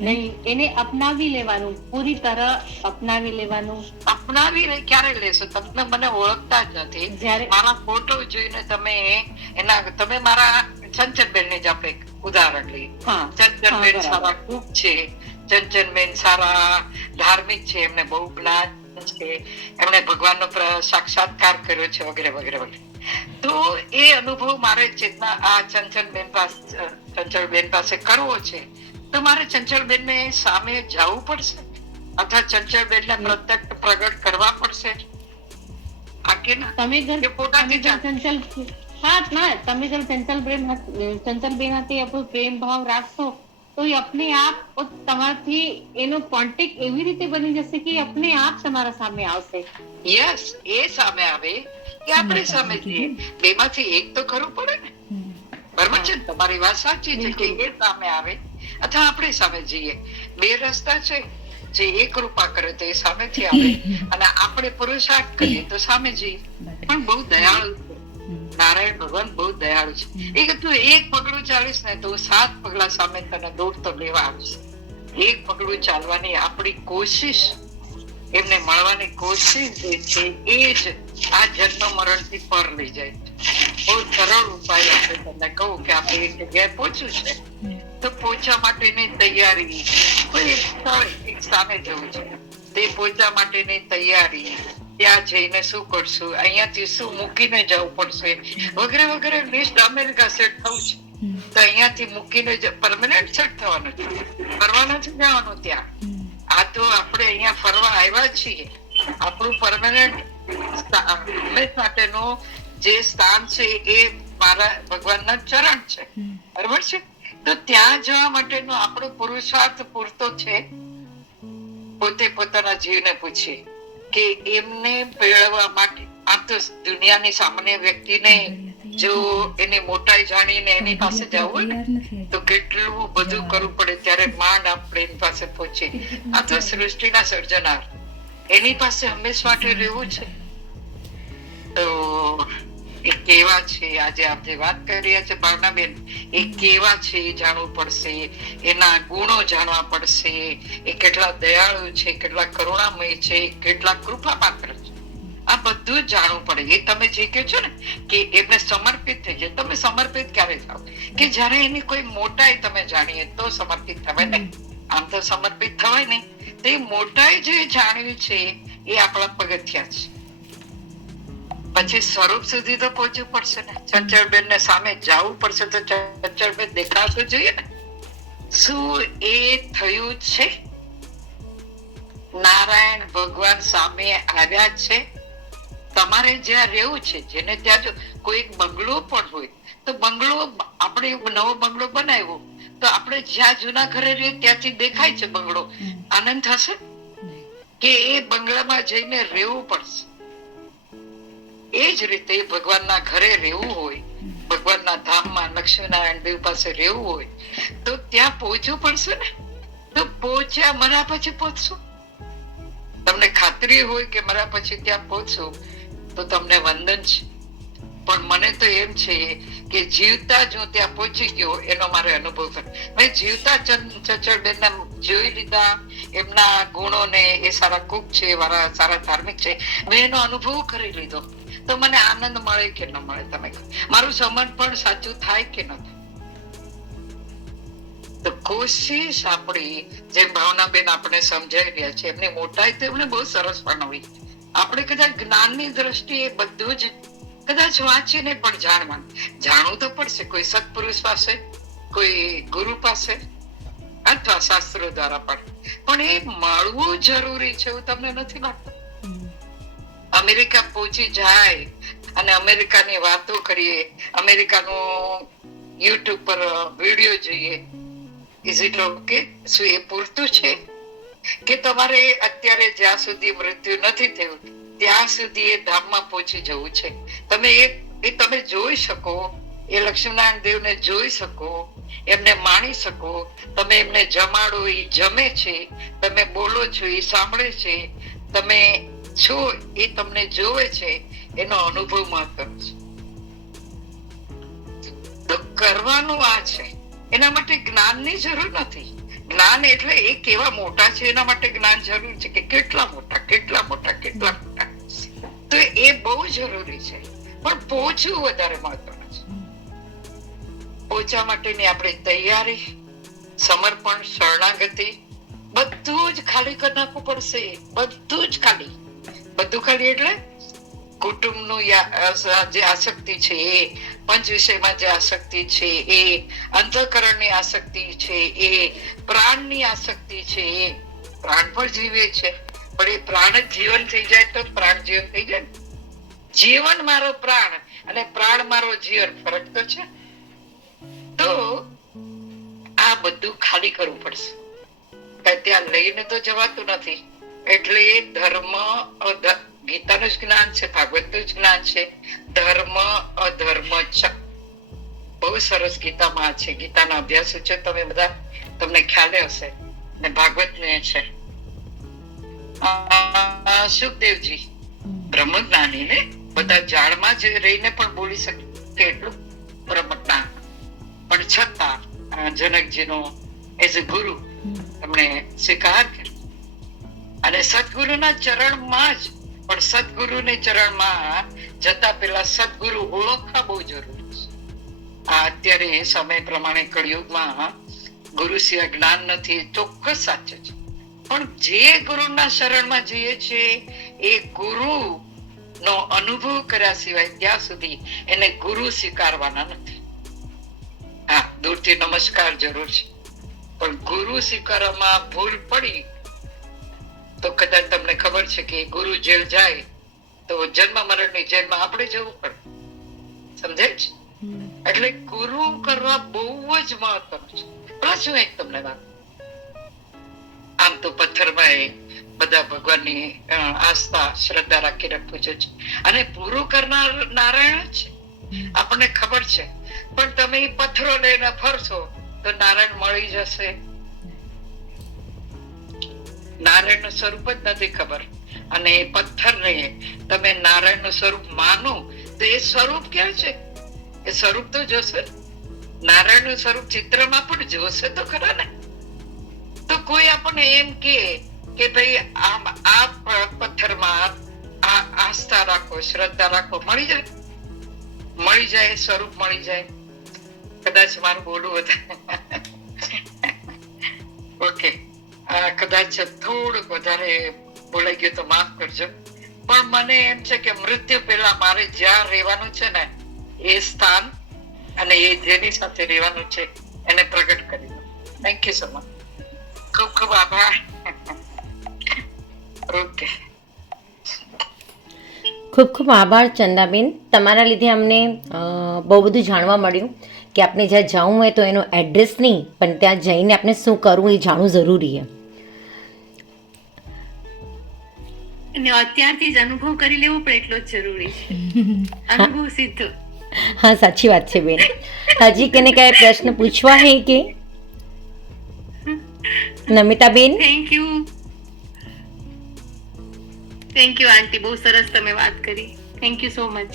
નહીં, એને અપનાવી લેવાનું, પૂરી તરહ અપનાવી લેવાનું. અપનાવીને ક્યારે લેશો? તમને મને ઓળખતા જ નથી. જ્યારે- મારા ફોટો જોઈને તમે મારા ચંચલબેન ને જ આપણે એક ઉદાહરણ લઈએ. હા, ચંચલબેન હા, બરાબર. સારા કુક છે, ચંચલબેન સારા ધાર્મિક છે, એમને બહુ જ્ઞાન છે, એમણે ભગવાનનો સાક્ષાત્કાર કર્યો છે, વગેરે વગેરે વગેરે. તો એ અનુભવ મારે ચેતના આ ચંચલબેન પાસે કરવો છે, તો મારે ચંચલબેન ને સામે જવું પડશે અથવા ચંચલબેન ને પ્રત્યક્ષ પ્રગટ કરવા પડશે. આ કે ના? તમે એ જો પોતાથી જ તમે જો ચંચલબેન હાથે આપણો પ્રેમ ભાવ રાખશો તો એ અપને આપ તમારાથી એનો કોન્ટેક્ટ એવી રીતે બની જશે કે અપને આપ તમારા સામે આવશે. યસ, એ સામે આવે કે આપણે સામે જઈએ, બેમાંથી એક તો કરવું પડે ને. બરાબર છે ને? તમારી વાત સાચી છે કે એ સામે આવે અથવા આપણે સામે જઈએ. બે રસ્તા છે, જે એ કૃપા કરે તો એ સામેથી આવે અને આપણે પુરુષાર્થ કરીએ તો સામે જઈએ. પણ બહુ દયાળુ છે નારાયણ ભગવાન, બહુ દયાળુ છે. એ કે તું એક પગલું ચાલીશ ને તો 7 પગલા સામે તને દોડતો લેવા આવશે. એક પગલું ચાલવાની આપણી કોશિશ, એમને મળવાની કોશિશ જે છે એ જ આ જન્મ મરણ થી પર લઈ જાય છે. બહુ સરળ ઉપાય આપણે તમને કહું કે આપણે એક જગ્યાએ પહોંચ્યું છે તો પહોંચવા માટેની તૈયારી, કોઈ એક સ્થળે એક સામે જવું છે, તે પહોંચવા માટેની તૈયારી, ત્યાં જઈને શું કરશું, અહીંયાથી શું મૂકીને જવું પડશે, વગેરે વગેરે લિસ્ટ. અમેરિકા સેટ થવું છે તો અહીંયાથી મૂકીને પરમનન્ટ સેટ થવાનું છે, ફરવા નથી જવાનું ત્યાં. આ તો આપણે અહીંયા ફરવા આવ્યા છીએ. આપણું પરમનન્ટ હંમેશ માટેનું જે સ્થાન છે એ મારા ભગવાનના ચરણ છે. બરોબર છે? તો ત્યાં જવા માટેનો આપણો પુરુષાર્થ પૂરતો છે? પોતે પોતાના જીવને પૂછીએ કે એમને મેળવવા માટે. આ તો દુનિયાની સામાન્ય વ્યક્તિને જો એની મોટાઈ જાણીને એની પાસે જવું ને તો કેટલું બધું કરવું પડે, ત્યારે માંડ આપણે એની પાસે પહોંચીએ. આ તો સૃષ્ટિના સર્જનાર, એની પાસે હંમેશ માટે રહેવું છે. તો એ કેવા છે, આજે આપણે વાત કરી રહ્યા છે ભાવનાબેન, એ કેવા છે એ જાણવું પડશે, એના ગુણો જાણવા પડશે, એ કેટલા દયાળુ છે, કેટલા કરુણામય છે, કેટલા કૃપાપાત્ર છે, આ બધું જ જાણવું પડે. એ તમે જે કહો છો ને કે એમને સમર્પિત થઈ જાય. તમે સમર્પિત ક્યારે થાવ? કે જયારે એની કોઈ મોટાઈ તમે જાણીએ તો સમર્પિત થવાય ને. આમ તો સમર્પિત થવાય નહીં. તે મોટાઈ જે જાણવી છે એ આપણા પગથિયા છે. પછી સ્વરૂપ સુધી તો પહોંચવું પડશે ને. ચંચળબેન ને સામે જવું પડશે તો ચંચળબેન દેખાતું જોઈએ ને. શું એ થયું છે? નારાયણ ભગવાન સામે આવ્યા છે? તમારે જ્યાં રહેવું છે, જેને ત્યાં જો કોઈ બંગલો પણ હોય તો બંગલો, આપણે નવો બંગલો બનાવ્યો તો આપણે જ્યાં જૂના ઘરે રહીએ ત્યાંથી દેખાય છે બંગલો, આનંદ થશે કે એ બંગલામાં જઈને રહેવું પડશે? એ જ રીતે ભગવાનના ઘરે રહેવું હોય, ભગવાનના ધામમાં લક્ષ્મીનારાયણ દેવ પાસે રહેવું હોય તો ત્યાં પહોંચવું પડશે ને. તો પહોંચ્યા મરા પછી પહોંચશું? તમને ખાતરી હોય કે મરા પછી ત્યાં પહોંચશું તો તમને વંદન છે. પણ મને તો એમ છે કે જીવતા જ હું ત્યાં પહોંચી ગયો એનો મારે અનુભવ થયો. મેં જીવતા ચંચળબેન જોઈ લીધા, એમના ગુણોને, એ સારા કુક છે, સારા ધાર્મિક છે, મેં એનો અનુભવ કરી લીધો. તો મને આનંદ મળે કે ન મળે? તમે કહો. મારું સમર્પણ સાચું થાય કે ન થાય? તો કોશિશ આપણી, જેમ ભાવનાબેન આપણે સમજાવી રહ્યા છે, એમની મોટાઈ તો એમને બહુ સરસ બનાવી. આપણે કદાચ જ્ઞાનની દ્રષ્ટિએ બધું જ કદાચ વાંચીને પણ જાણવું તો પડશે. કોઈ સત્પુરુષ પાસે, કોઈ ગુરુ પાસે અથવા શાસ્ત્રો દ્વારા પણ એ મળવું જરૂરી છે એવું તમને નથી લાગતું? અમેરિકા પહોંચી જાય અને અમેરિકાની વાતો કરીએ, અમેરિકાનું યુટ્યુબ પર વિડીયો જોઈએ, ઇઝ ઇટ ઓકે? શું એ પૂરતું છે? કે તમારે અત્યારે જ્યાં સુધી મૃત્યુ નથી થયું ત્યાં સુધી એ ધામમાં પહોંચી જવું છે? તમે જોઈ શકો, એ લક્ષ્મીનારાયણ દેવને જોઈ શકો, એમને માણી શકો, તમે એમને જમાડો, એ જમે છે, તમે બોલો છો, એ સાંભળે છે, તમે છો, એ તમને જોવે છે, એનો અનુભવ મહત્વનો છે. તો કરવાનું આ છે. એના માટે જ્ઞાનની જરૂર નથી. જ્ઞાન એટલે એ કેવા મોટા છે એના માટે જ્ઞાન જરૂર છે, કે કેટલા મોટા કેટલા મોટા કેટલા મોટા. તો એ બહુ જરૂરી છે, પણ પહોંચવું વધારે મહત્વનું છે. પહોંચવા માટેની આપણી તૈયારી, સમર્પણ, શરણાગતિ બધું જ ખાલી કરી નાખવું પડશે. બધું જ ખાલી. બધું ખાલી એટલે કુટુંબનું જે આસક્તિ છે એ, પંચ વિષયમાં જે આસક્તિ છે એ, અંતઃકરણની આસક્તિ છે એ, પ્રાણની આસક્તિ છે એ. પ્રાણ પણ જીવે છે, પણ એ પ્રાણ જ જીવન થઈ જાય તો પ્રાણ જીવન થઈ જાય. જીવન મારો પ્રાણ અને પ્રાણ મારો જીવન, ફરક તો છે. તો આ બધું ખાલી કરવું પડશે. ત્યાં લઈને તો જવાતું નથી. એટલે ધર્મ, ગીતાનું જ જ્ઞાન છે, ભાગવતનું જ જ્ઞાન છે. ધર્મ અધર્મ ચ, બહુ સરસ ગીતામાં છે. ગીતાના અભ્યાસો છે, તમે બધા, તમને ખ્યાલ હશે. ને ભાગવત ને છે. સુખદેવજી બ્રહ્મજ્ઞાની ને, બધા જાણમાં જ રહીને પણ બોલી શકે એટલું બ્રહ્મજ્ઞાન, પણ છતાં જનકજીનો એઝ અ ગુરુ એમણે સ્વીકાર કર્યો. અને સદગુરુના ચરણમાં જ, પણ સદગુરુને ચરણમાં જતા પહેલા સદગુરુ ઓળખવા બહુ જરૂરી છે. આ અત્યારે સમય પ્રમાણે કળિયુગમાં ગુરુ સિવાય જ્ઞાન નથી, ચોક્કસ સાચું છે. પણ જે ગુરુના શરણમાં જઈએ છીએ એ ગુરુ નો અનુભવ કર્યા સિવાય ત્યાં સુધી એને ગુરુ સ્વીકારવાના નથી. હા, દૂરથી નમસ્કાર જરૂર છે, પણ ગુરુ સ્વીકારવામાં ભૂલ પડી તો કદાચ તમને ખબર છે કે ગુરુ જેલ જાય તો જન્મ મરણની જેલમાં આપણે જવું પડે. સમજાય છે? એટલે ગુરુ કરવા બહુ જ મહત્વનું છે. પ્લસ હું એક તમને વાત, આમ તો પથ્થરમાં બધા ભગવાનની આસ્થા શ્રદ્ધા રાખીને પૂજે છે, અને પૂરું કરનાર નારાયણ છે, આપણને ખબર છે. પણ તમે એ પથ્થરો લઈને ફરશો તો નારાયણ મળી જશે? નારાયણ નું સ્વરૂપ જ નથી ખબર, અને એ પથ્થરને તમે નારાયણ નું સ્વરૂપ માનો તો એ સ્વરૂપ ક્યાં છે? એ સ્વરૂપ તો જોશે. નારાયણ નું સ્વરૂપ ચિત્રમાં પણ જોશે તો ખરા ને. તો કોઈ આપણને એમ કે ભાઈ આ પથ્થરમાં આ આસ્થા રાખો, શ્રદ્ધા રાખો, મળી જાય? મળી જાય, સ્વરૂપ મળી જાય. કદાચ મારું બોલું વધારે ઓકે, કદાચ થોડુંક વધારે બોલાઈ ગયું તો માફ કરજો. પણ મને એમ છે કે મૃત્યુ પહેલા મારે જ્યાં રહેવાનું છે ને એ સ્થાન અને એ જેની સાથે રહેવાનું છે એને પ્રગટ કરી દો. Thank you so much. ખૂબ ખૂબ આભાર. ઓકે, ખૂબ ખૂબ આભાર ચંદાબેન. તમારા લીધે અમને બહુ બધું જાણવા મળ્યું કે આપણે જ્યાં જવું હોય તો એનું એડ્રેસ નહીં, પણ ત્યાં જઈને આપણે શું કરવું એ જાણવું જરૂરી છે. અને અત્યારથી જ અનુભવ કરી લેવો પણ એટલો જ જરૂરી છે. અનુભવ સિદ્ધ. હા, સાચી વાત છે બેન. હજી કેને કઈ પ્રશ્ન પૂછવા હે કે નમિતાબેન? થેન્ક યુ આંટી, બહુ સરસ તમે વાત કરી. Thank you so much.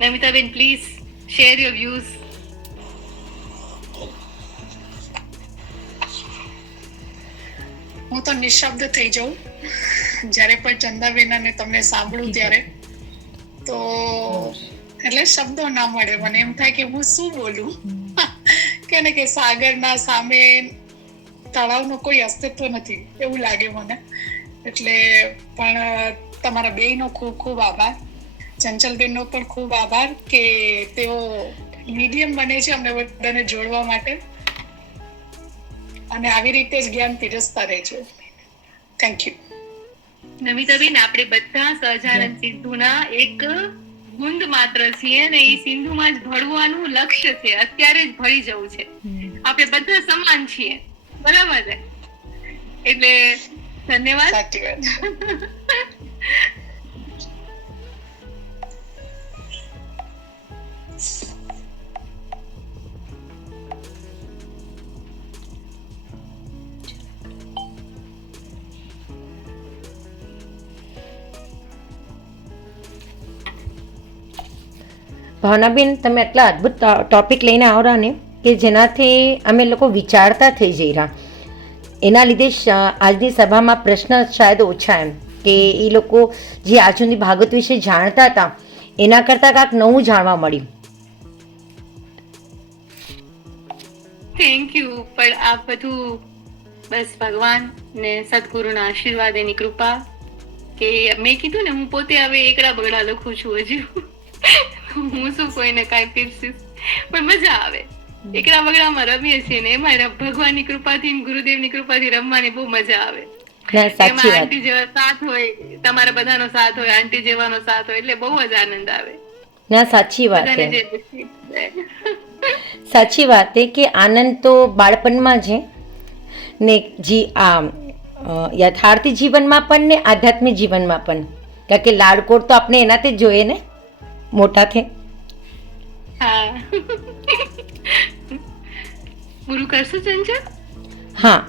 Namitaben, please share your views. હું તો નિશબ્દ થઈ જાઉં જ્યારે પણ ચંદાબેન અને તમને સાંભળું ત્યારે. તો એટલે શબ્દો ના મળે, મને એમ થાય કે હું શું બોલું. કે સાગરના સામે તળાવનું કોઈ અસ્તિત્વ નથી એવું લાગે મને. એટલે પણ તમારા બેયનો ખૂબ ખૂબ આભાર. ચંચલબેનનો પણ ખૂબ આભાર કે તેઓ મીડિયમ બને છે અમને બધાને જોડવા માટે, અને આવી રીતે જ જ્ઞાન પીરસતા રહેજો. Thank you. નમિતાબેન, આપણે બધા સહજાનંદ સિંધુના એક ગુંદ માત્ર છીએ, અને એ સિંધુમાં જ ભળવાનું લક્ષ્ય છે. અત્યારે જ ભળી જવું છે. આપણે બધા સમાન છીએ, બરાબર છે? એટલે ધન્યવાદ. સાચી વાત. ભાવનાબેન, તમે આટલા અદ્ભુત ટોપિક લઈને આવરા ને કે જેનાથી અમે લોકો વિચારતા થઈ જઈ રહ્યા. એના લીધે આજની સભામાં પ્રશ્ન શાયદ ઓછા એમ કે એ લોકો જે આજ સુધી ભાગવત વિશે જાણતા હતા એના કરતાં કાંઈક નવું જાણવા મળ્યું. Thank you. પણ આ બધું બસ ભગવાન ને સદગુરુના આશીર્વાદ, એની કૃપા. કે મેં કીધું ને, હું પોતે હવે એકડા બગડા લખું છું હજી. હું શું કોઈને કાંઈ પીરસીશ, પણ મજા આવે. એકડા બગડામાં રમીએ છીએ ને એમાં ભગવાનની કૃપાથી ને ગુરુદેવની કૃપાથી રમવાની બહુ મજા આવે. ના, સાચી એમાં વાત. આંટી જેવા સાથ હોય, તમારા બધાનો સાથ હોય, આંટી જેવાનો સાથ હોય, એટલે બહુ જ આનંદ આવે. ના, સાચી વાત બધાને છે. જે સાચી વાત છે કે આનંદ તો બાળપણમાં છે ને યથાર્થી જીવનમાં પણ ને આધ્યાત્મિક જીવનમાં પણ. કારણ કે લાડકોડ તો આપણે એનાથી જ જોઈએ ને મોટા છે. હા. પૂરું કરશું ચંચળ? હા,